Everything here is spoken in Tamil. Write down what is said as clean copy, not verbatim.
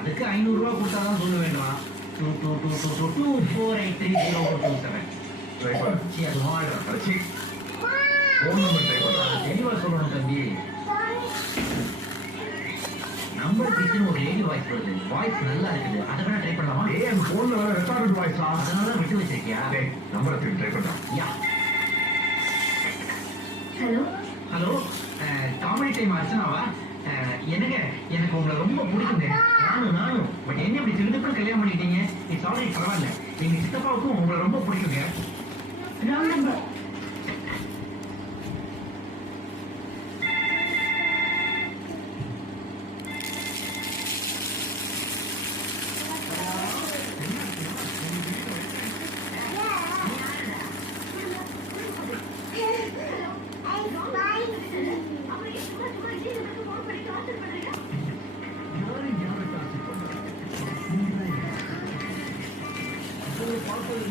அதுக்கு 500 ரூபா கொடுத்தா தான் சொல்ல வேண்டாம். 2222248307. ட்ரை பண்ணு. சீ, அது ஆர்டர். அச்சி ஃபோன் நம்பர் ட்ரை பண்ணு. தெளிவா சொல்லணும் தம்பி. நம்பர் கிட்ட ஒரு லேடி வாய்ஸ் வருது. வாய்ஸ் நல்லா இருக்குது. அதை வேணா ட்ரை பண்ணலாமா? ஏய் அந்த ஃபோன்ல வர ரெக்கார்டட் வாய்ஸா? அதனால தான் விட்டு வச்சிருக்கியா? டேய் நம்பரை ட்ரை பண்ணு. Yeah. Hello hello, comedy time அர்ச்சனாவா? என்னங்க, எனக்கு உங்களை ரொம்ப பிடிக்குங்க. நானும் பட் என்ன இப்படி திருடுப்புன்னு கல்யாணம் பண்ணிட்டீங்க? இட்ஸ் ஆல்ரைட், பரவாயில்ல. எங்க சித்தப்பாவுக்கும் உங்களை ரொம்ப பிடிக்குங்க. Wrong number. பார்ப்பது